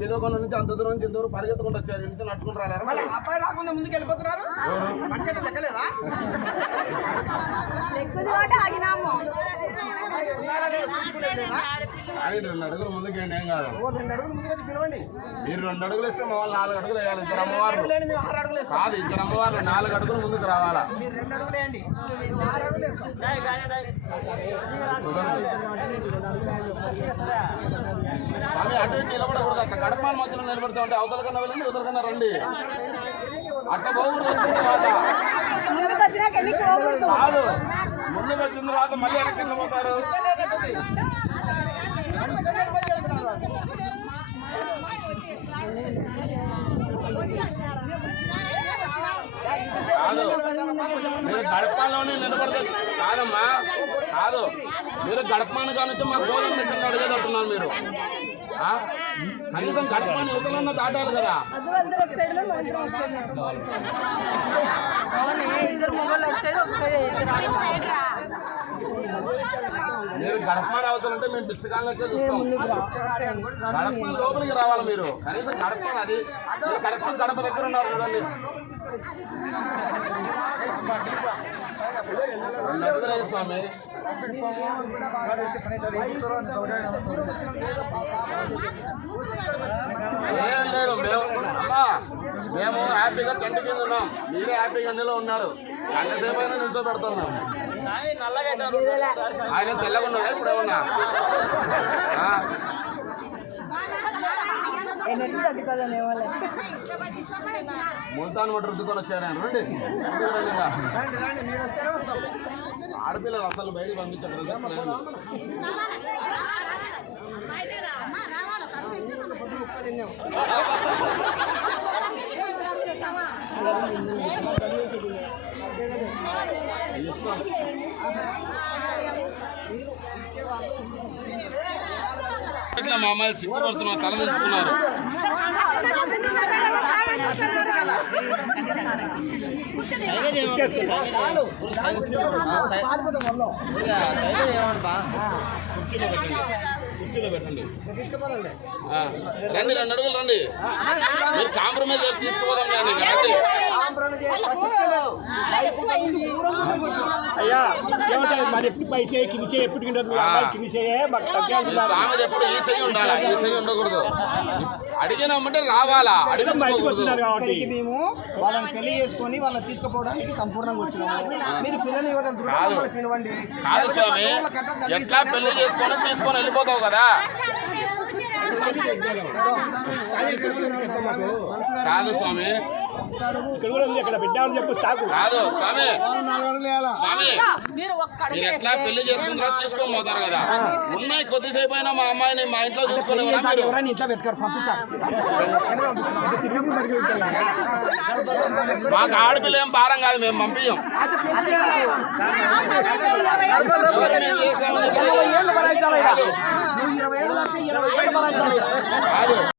తిరువకొండ నుంచి అంత దూరం నుంచి ఇంతవరకు పరిగెత్తుకుంటూ వచ్చారు ఇంత నడుచుకుంటూ రాలేరు అబ్బాయి రాకుండా ముందుకు వెళ్ళిపోతున్నారు లెక్కలేదా అది 2 అడుగులు ముందుకేండి ఏం కాదు 2 అడుగులు ముందుకు పిలవండి మీరు 2 అడుగులు ఇస్తే మా వాళ్ళు 4 అడుగులు వేయాలి ఇద్దరు అమ్మవారు కాదు ఇద్దరు అమ్మవారు 4 అడుగులు ముందుకు రావాలా మీరు 2 అడుగులు వేయండి 6 అడుగులు వేస్తాం కానీ అటు ఇటు నిలబడకూడదు అట్లా గడపాల మధ్యలో నిలబడతా ఉంటే అవతల కన్నా వెళ్ళండి అవతల కన్నా రండి అట్ట పోకూడదు కాదు ముందుకు వచ్చిన తర్వాత మళ్ళీ వెనక్కి వెళ్ళిపోతారు కాదు మీరు గడపలోనే నిలబడతారు కాదమ్మా కాదు మీరు గడపని కానిస్తే మా గోళం పెట్టండి అడిగేటట్టున్నారు మీరు కనీసం గడపని యువతలన్నా దాటాలి కదా మీరు గడపని అవతలంటే మేము పుస్తకాలకే చూస్తాం గడపని లోపలికి రావాలి మీరు కనీసం గడపని అది గడప దగ్గర ఉన్నారు చూడండి 2 అడుగులే స్వామి ఏం లేదు మేము హ్యాపీగా టెంట్ కింద ఉన్నాం మీరే హ్యాపీగా ఎండలో ఉన్నారు గంట సేపు అయినా నిల్చో పెడుతున్నాం ఆయన తెల్లగా ఉన్నాడా ఇప్పుడే ఉన్నా ముల్తాన్ వాటర్ రుద్దుకొని వచ్చారు ఆయన రండి ఆడపిల్లలు అసలు బయటకు పంపించడం ఇట్లా మా అమ్మాయిలు సిగ్గుపడుతున్నారు తల నిలుచుకున్నారు కుర్చీలో పెట్టండి రండి 2 అడుగులు రండి మీరు కాంప్రమైజ్ తీసుకుపోదాం రండి అయ్యా మరి ఎప్పుడు పైసే కింది చేయి ఎప్పుడు కింది చేయ స్వామిది ఎప్పుడు ఈ చెయ్యి ఉండాలా ఈ చెయ్యి ఉండకూడదు అడిగినామంటే రావాలా కాబట్టి మేము వాళ్ళని పెళ్లి చేసుకొని వాళ్ళని తీసుకుపోవడానికి సంపూర్ణంగా వచ్చినాము మీరు పిల్లల్ని పిలవండి కాదు స్వామి ఎట్లా పెళ్లి చేసుకొని తీసుకొని వెళ్ళిపోతావు కదా కాదు స్వామి ఇక్కడ బిడ్డ చెప్పు కాదు స్వామి స్వామి మీరు ఎట్లా పెళ్లి చేసుకున్న తీసుకొని పోతారు కదా ఉన్నాయి కొద్దిసేపు అయినా మా అమ్మాయిని మా ఇంట్లో చూసుకుని ఇంట్లో పెట్టుకోరు పంపిస్తారు మాకు ఆడపిల్ల ఏం భారం కాదు మేము పంపించాం